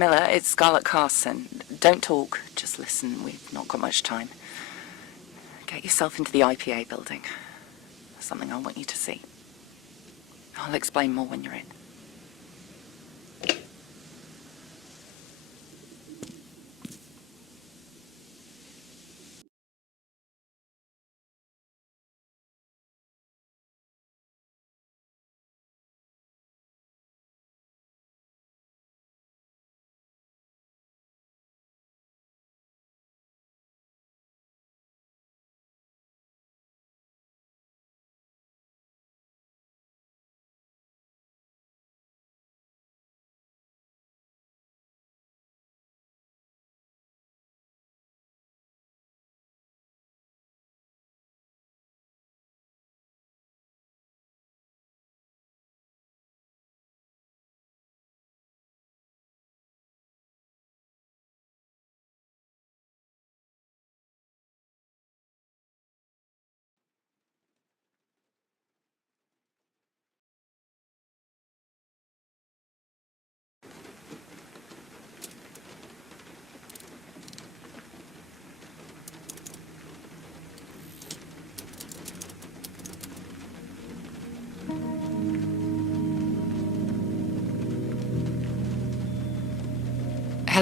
Miller, it's Scarlett Carson. Don't talk, just listen. We've not got much time. Get yourself into the IPA building. There's something I want you to see. I'll explain more when you're in.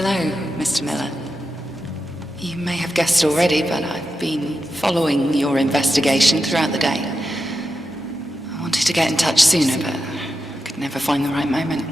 Hello, Mr. Miller. You may have guessed already, but I've been following your investigation throughout the day. I wanted to get in touch sooner, but I could never find the right moment.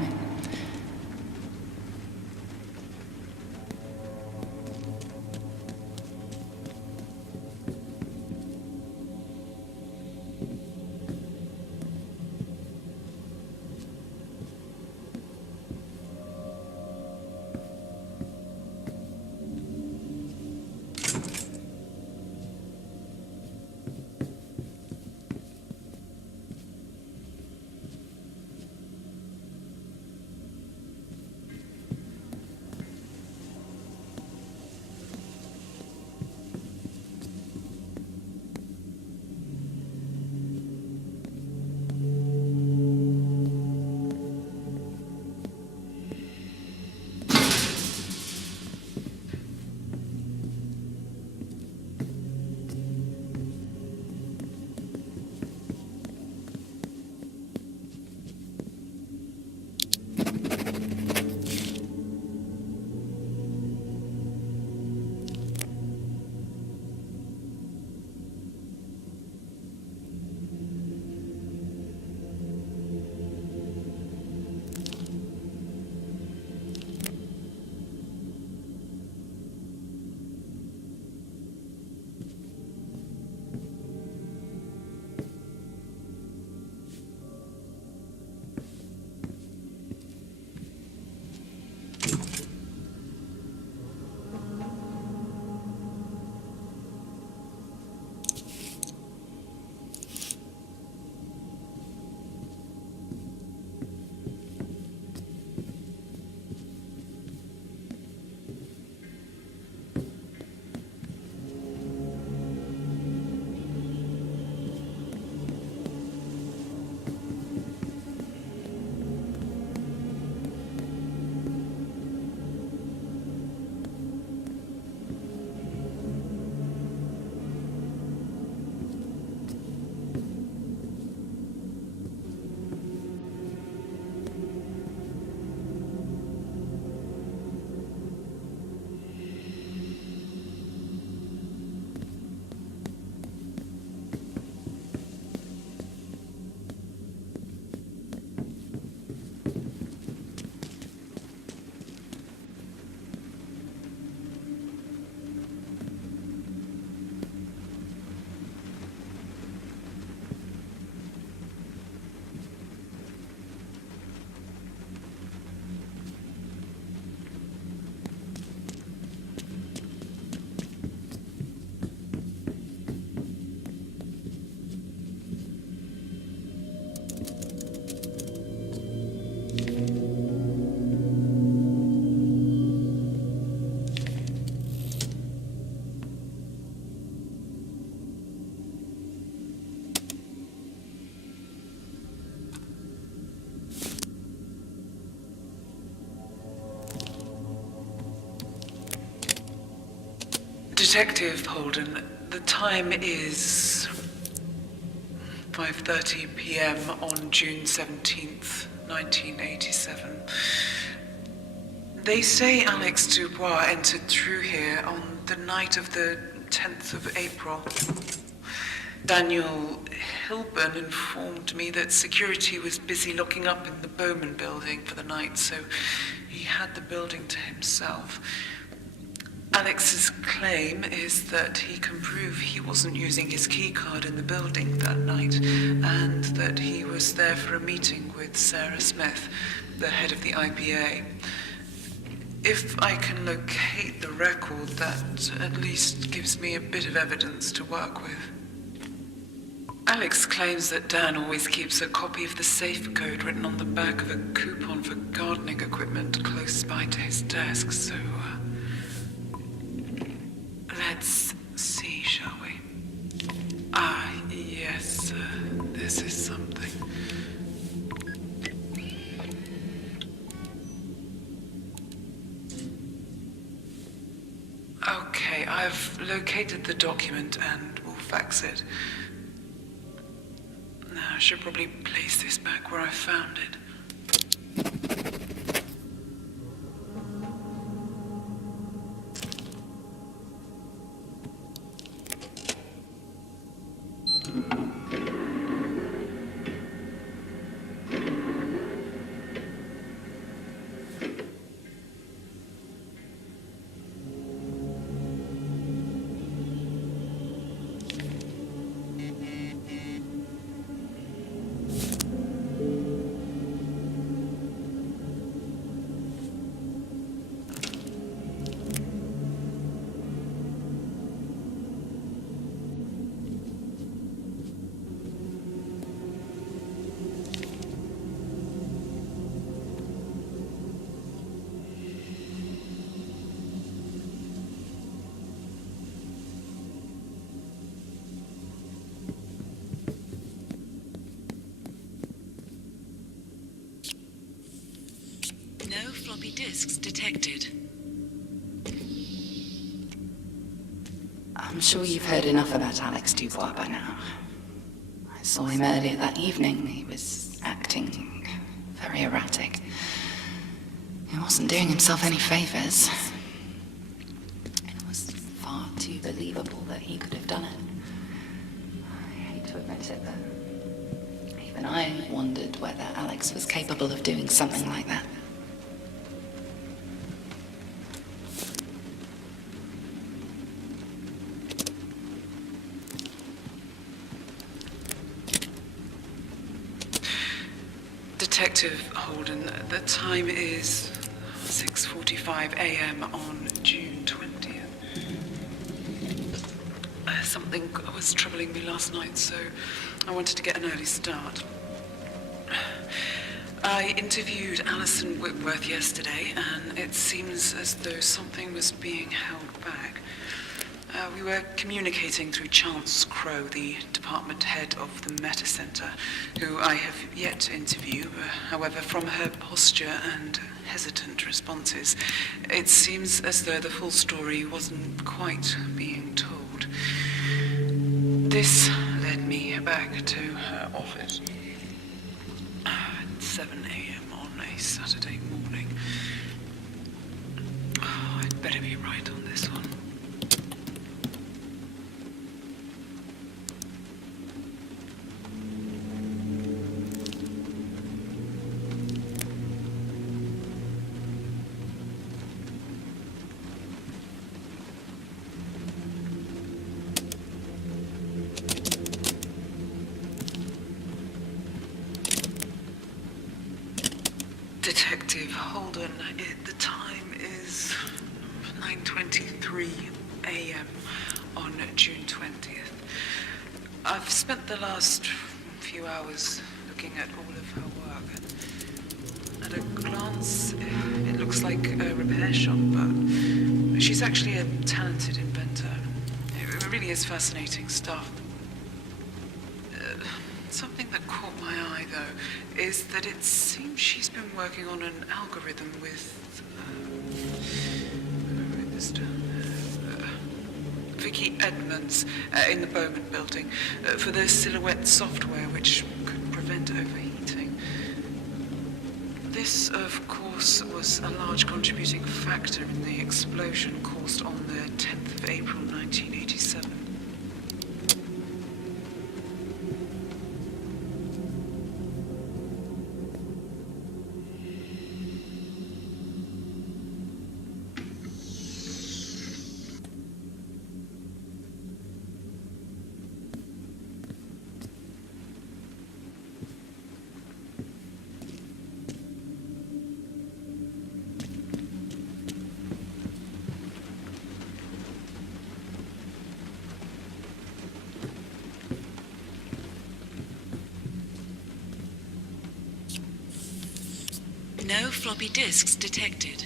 Detective Holden, the time is 5:30 p.m. on June 17th, 1987. They say Alex Dubois entered through here on the night of the 10th of April. Daniel Hilburn informed me that security was busy locking up in the Bowman building for the night, so he had the building to himself. Alex's claim is that he can prove he wasn't using his key card in the building that night, and that he was there for a meeting with Sarah Smith, the head of the IPA. If I can locate the record, that at least gives me a bit of evidence to work with. Alex claims that Dan always keeps a copy of the safe code written on the back of a coupon for gardening equipment close by to his desk, so let's see, shall we? Ah, yes, this is something. Okay, I've located the document and will fax it. Now, I should probably place this back where I found it. No floppy disks detected. I'm sure you've heard enough about Alex Dubois by now. I saw him earlier that evening. He was acting very erratic. He wasn't doing himself any favors. It was far too believable that he could have done it. I hate to admit it, but even I wondered whether Alex was capable of doing something like that. Detective Holden, the time is 6:45 a.m. on June 20th. Something was troubling me last night, so I wanted to get an early start. I interviewed Alison Whitworth yesterday, and it seems as though something was being held back. We were communicating through Chance Crow, the department head of the Meta Center, who I have yet to interview. However, from her posture and hesitant responses, it seems as though the full story wasn't quite being told. This led me back to her office at 7 a.m. on a Saturday morning. Oh, I'd better be right on this one. Detective Holden, the time is 9:23 a.m. on June 20th. I've spent the last few hours looking at all of her work. At a glance, it looks like a repair shop, but she's actually a talented inventor. It really is fascinating stuff. Something that caught my eye, though, is that it seems she's been working on an algorithm with Ricky Edmonds in the Bowman building for the Silhouette software which could prevent overheating. This, of course, was a large contributing factor in the explosion caused on the 10th of April 1987. No floppy disks detected.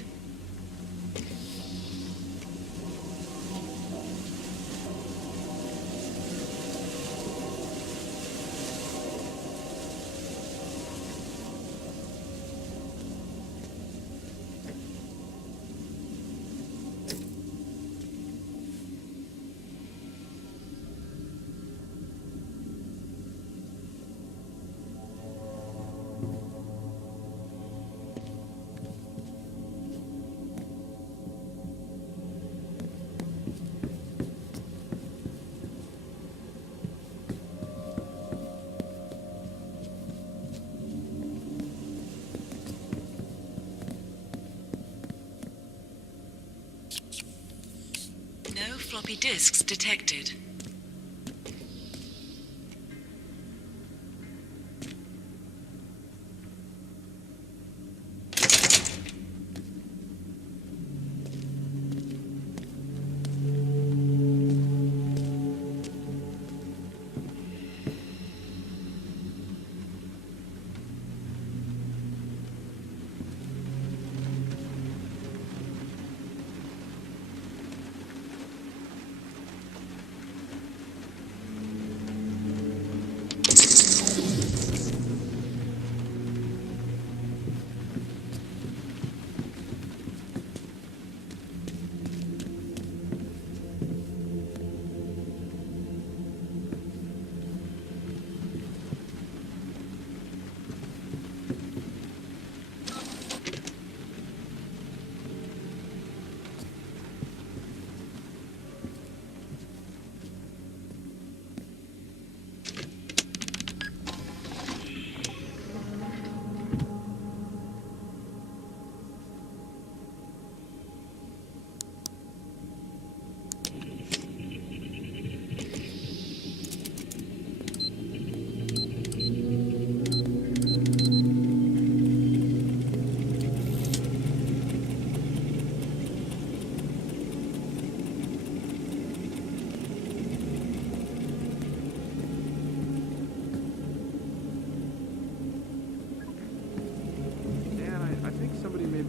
No floppy disks detected.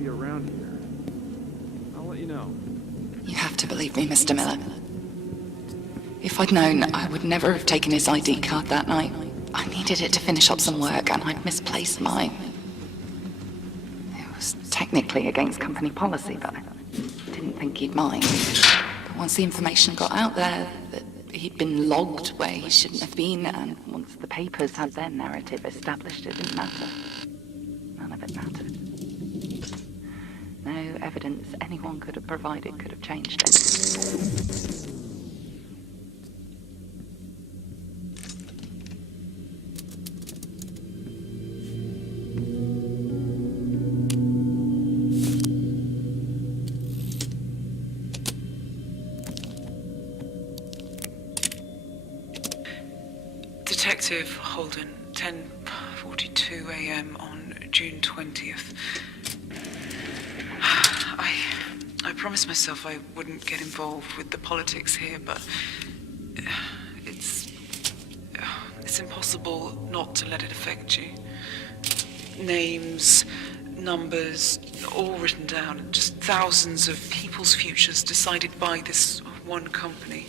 Around here. I'll let you know. You have to believe me, Mr. Miller. If I'd known, I would never have taken his ID card that night. I needed it to finish up some work, and I'd misplaced mine. It was technically against company policy, but I didn't think he'd mind. But once the information got out there that he'd been logged where he shouldn't have been, and once the papers had their narrative established, it didn't matter. None of it mattered. No evidence anyone could have provided could have changed it. Detective Holden, 10:42 a.m. on June 20th. I promised myself I wouldn't get involved with the politics here, but it's impossible not to let it affect you. Names, numbers, all written down, just thousands of people's futures decided by this one company.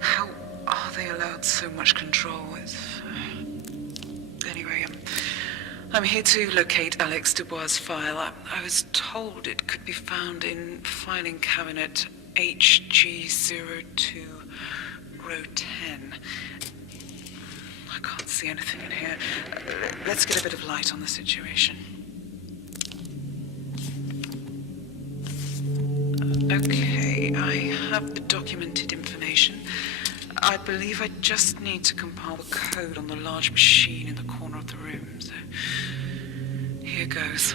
How are they allowed so much control? Anyway, I'm here to locate Alex Dubois' file. I was told it could be found in filing cabinet HG02, row 10. I can't see anything in here. Let's get a bit of light on the situation. Okay, I have the documented information. I believe I just need to compile the code on the large machine in the corner of the room, so here goes.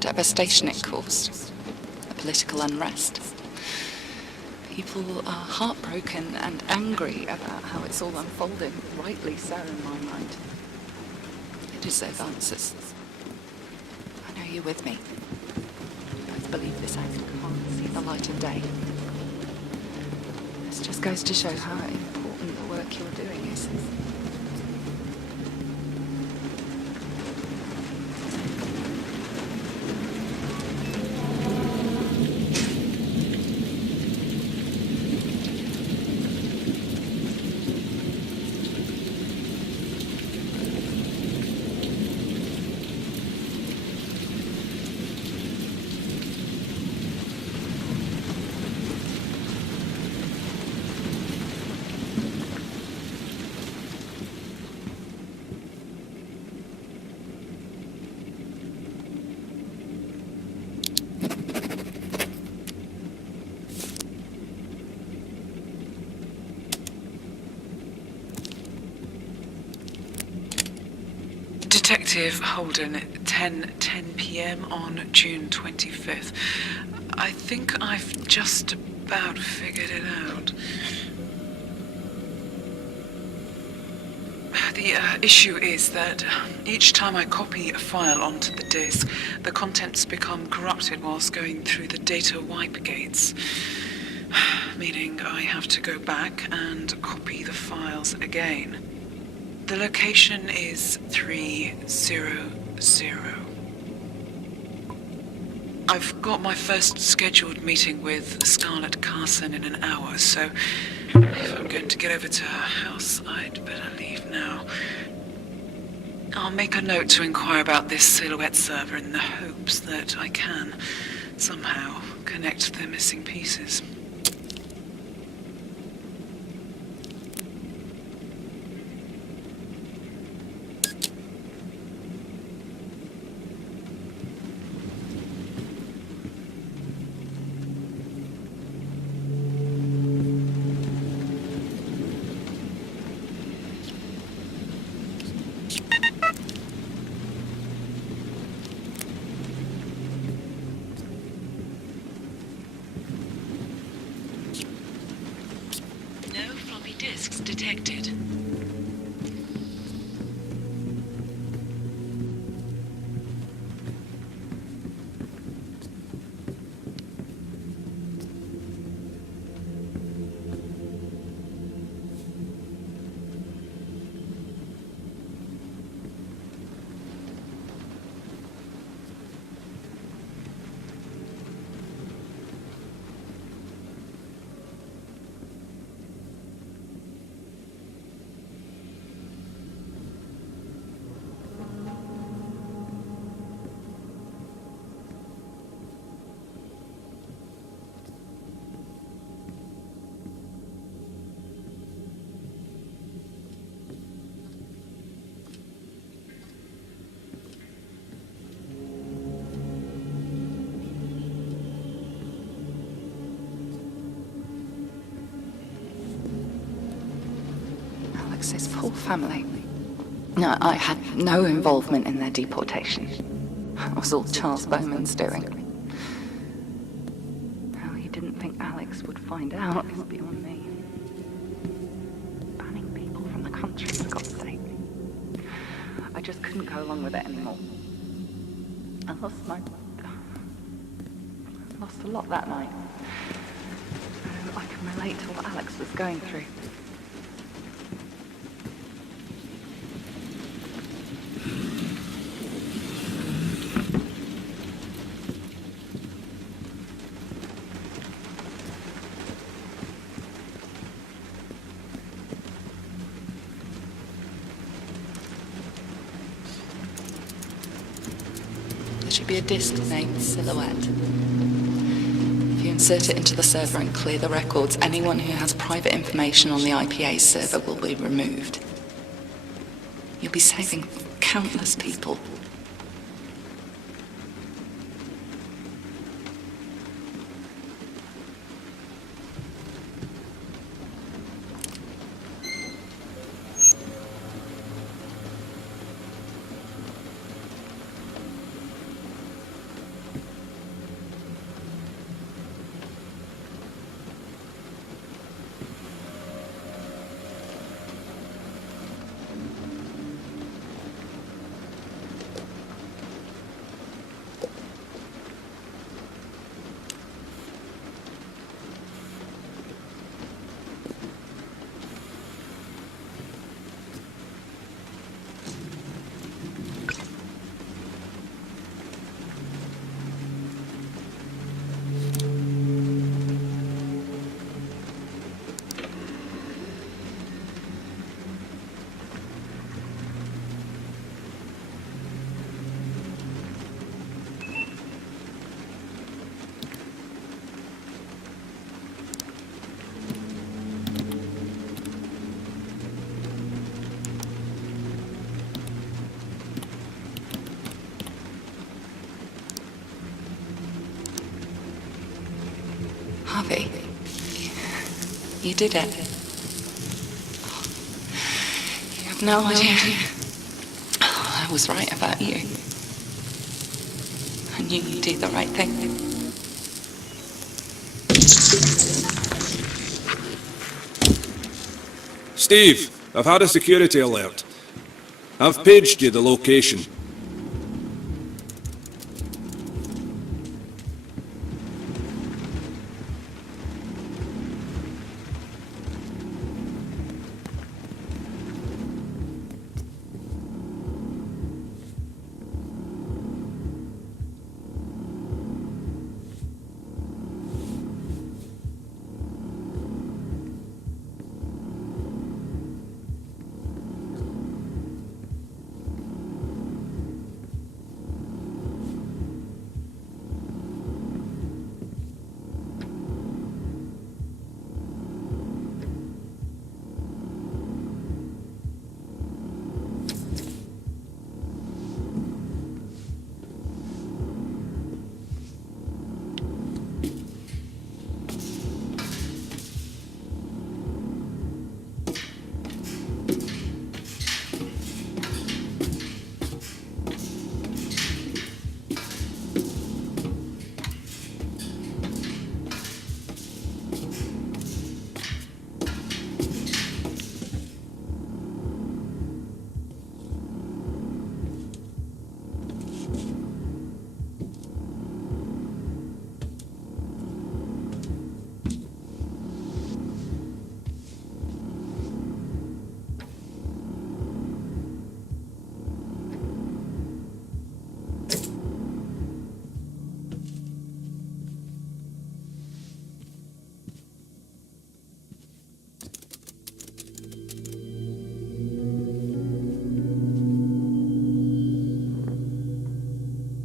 Devastation it caused, a political unrest. People are heartbroken and angry about how it's all unfolding, rightly so in my mind. It is those answers. I know you're with me. I both believe this act can't see the light of day. This just goes to show how important the work you're doing is. Detective Holden at 10 p.m. on June 25th. I think I've just about figured it out. The issue is that each time I copy a file onto the disk, the contents become corrupted whilst going through the data wipe gates, meaning I have to go back and copy the files again. The location is 300. I've got my first scheduled meeting with Scarlett Carson in an hour, so if I'm going to get over to her house, I'd better leave now. I'll make a note to inquire about this Silhouette server in the hopes that I can somehow connect the missing pieces. No floppy disks detected. Alex's full family. No, I had no involvement in their deportation. It was all Charles Bowman's doing. How he didn't think Alex would find out is beyond me. Banning people from the country, for God's sake. I just couldn't go along with it anymore. I lost a lot that night. I can relate to what Alex was going through. There should be a disk named Silhouette. If you insert it into the server and clear the records, anyone who has private information on the IPA server will be removed. You'll be saving countless people. Harvey, you did it. You have no idea. I I was right about you. I knew you'd do the right thing. Steve, I've had a security alert. I've paged you the location.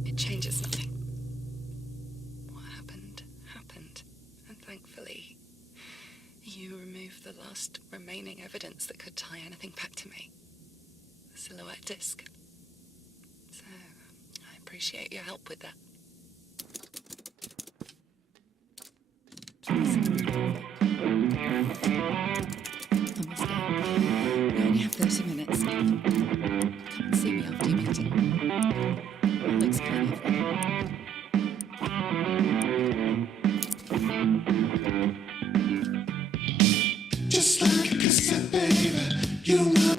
It changes nothing. What happened, happened. And thankfully, you removed the last remaining evidence that could tie anything back to me. The silhouette disc. So, I appreciate your help with that. Almost there. We only have 30 minutes. Come and see me after your meeting. I'll explain everything. Just like a cassette, baby, you know.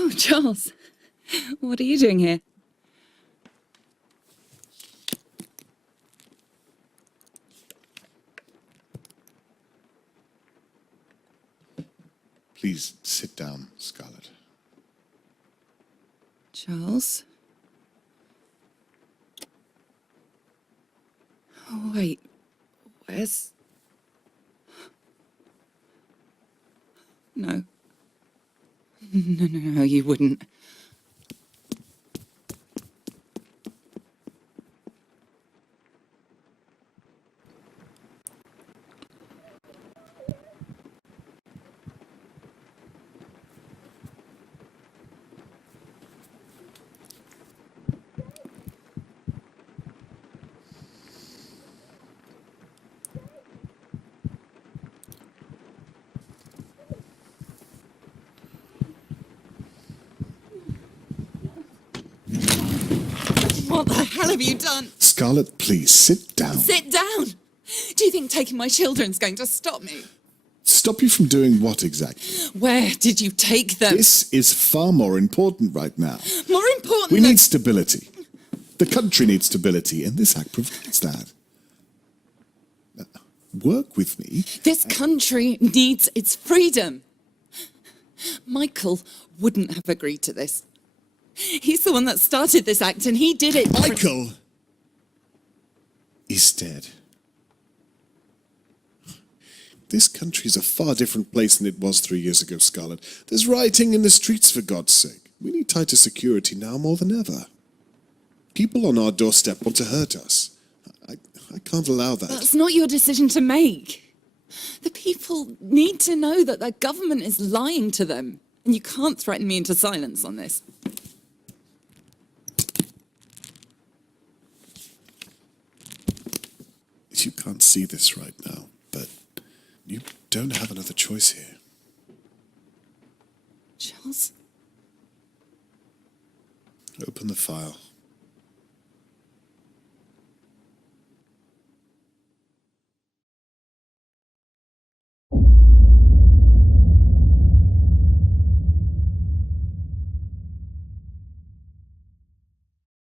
Oh, Charles, what are you doing here? Please sit down, Scarlett. Charles? Oh, wait. Where's... No. No, you wouldn't. What the hell have you done? Scarlet, please, sit down. Sit down! Do you think taking my children's going to stop me? Stop you from doing what exactly? Where did you take them? This is far more important right now. More important We than... need stability. The country needs stability, and this act provides that. Work with me. This country needs its freedom. Michael wouldn't have agreed to this. He's the one that started this act, and he did it... Michael is dead. This country is a far different place than it was 3 years ago, Scarlet. There's rioting in the streets, for God's sake. We need tighter security now more than ever. People on our doorstep want to hurt us. I can't allow that. That's not your decision to make. The people need to know that their government is lying to them, and you can't threaten me into silence on this. You can't see this right now, but you don't have another choice here. Charles? Open the file.